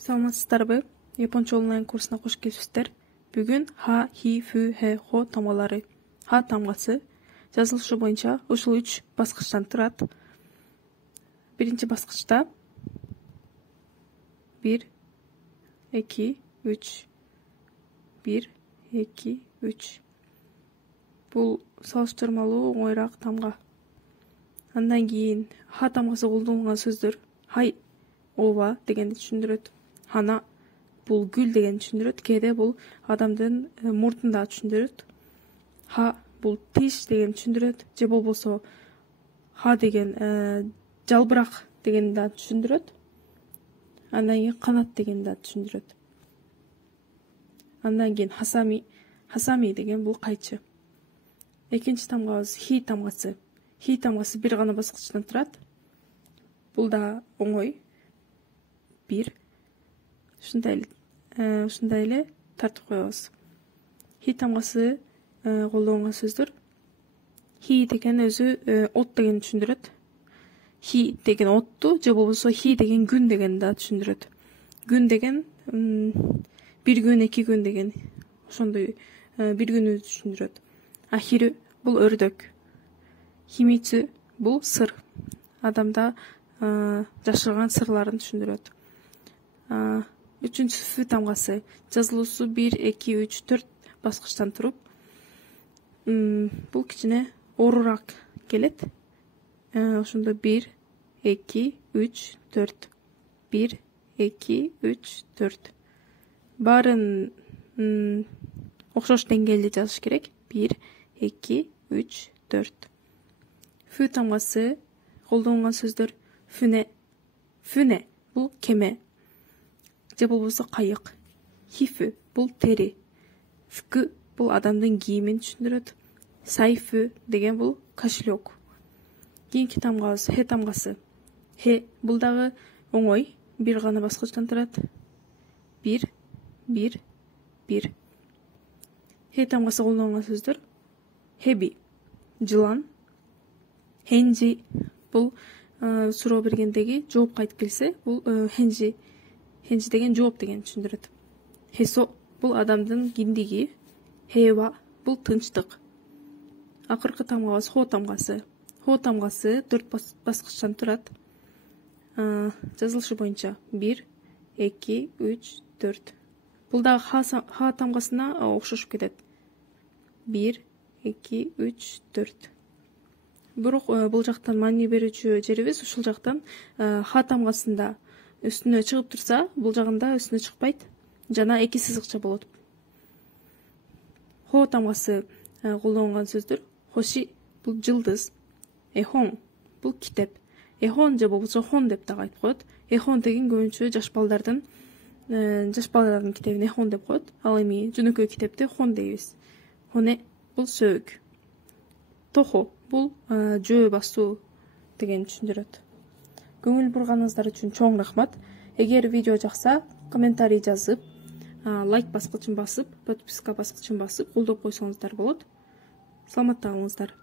Саламатсыздарбы? Японча онлайн курсуна кош келипсиздер. Бүгүн ха, хи, фү, хе, хо тамгалары. Ха тамгасы жазылышы боюнча ушул 3 баскычтан турат. Биринчи баскычта 1, 2, 3. 1, 2, 3. Бул салыштырмалуу оңойраак тамга. Андан кийин ха тамгасы колдонулган сөздөр хай ооба дегенди түшүндүрөт. Хана бул гүл деген түшүндүрөт. Кээде бул адамдын мурдунда түшүндүрөт. Ха бул тиш деген түшүндүрөт. Же болбосо ха деген жалбырак дегенди да түшүндүрөт. Андан кийин канат дегенди да түшүндүрөт. Андан кийин хасами деген бул кайчы. Экинчи тамгабыз хи тамгасы. Хи тамгасы бир гана баскычтан турат. Бул да оңой. 1. Ушундай эле тартып коебуз. Хи тамгасы колдонгон сөздөр. Хи деген өзү от деген түшүндүрөт. Хи деген отту, же болбосо хи деген күн деген да түшүндүрөт. Күн деген бир күн, 2 күн деген ошондой бир күнү түшүндүрөт. Ахирү бул өрдөк. Химицу бул сыр. Адамда жашырган сырларын түшүндүрөт. Үчүнчүсү фү тамгасы. Жазылуусу 1, 2, 3, 4 баскычтан туруп, бул кичине оорураак келет. Ошондо 1, 2, 3, 4. 1, 2, 3, 4. Баарын окшош деңгээлде жазыш керек. 1, 2, 3, 4. Фү тамгасы колдонгон сөздөр фүне. Фүне бул кеме. Же болбосо кайык. Хифү бул тери. Фүкү бул адамдын кийимин түшүндүрөт. Сайфү деген бул кошелек. Кийинки тамгабыз хе тамгасы. Хе бул дагы оңой, бир гана баскычтан турат. 1, 1, 1. Хе тамгасы колдонгон сөздөр хеби жылан. Хенжи бул суроо бергендеги жооп кайтып келсе, бул хенжи деген жооп деген түшүндүрөт. Хесо бул адамдын киндиги. Хева бул тынчтык. Акыркы тамгабыз хо тамгасы. Хо тамгасы 4 баскычтан турат. Жазылышы боюнча 1, 2, 3, 4. Бул дагы ха тамгасына окшошуп кетет. 1, 2, 3, 4. Бирок бул жактан маани берүүчү жерибиз ушул жактан ха тамгасында үстүнө чыгып турса, бул жагында үстүнө чыкпайт. Жана 2 сызыкча болот. Хо тамгасы колдонгон сөздөр хоши бул жылдыз. Эхон бул китеп. Эхон же болбосо хон деп дагы айтып коет. Эхон деген көбүнчө жаш балдардын китебин эхон деп коет. Ал эми жөнөкөй китепти хон дейбиз. Хоне бул сөөк. Тохо бул жөө басуу деген түшүндүрөт. Көңүл бурганыңыздар үчүн чоң рахмат. Эгер видео жакса, комментарий жазып, лайк баскычын басып, подписка баскычын басып, колдоп койсоңуздар болот. Саламатта калыңыздар.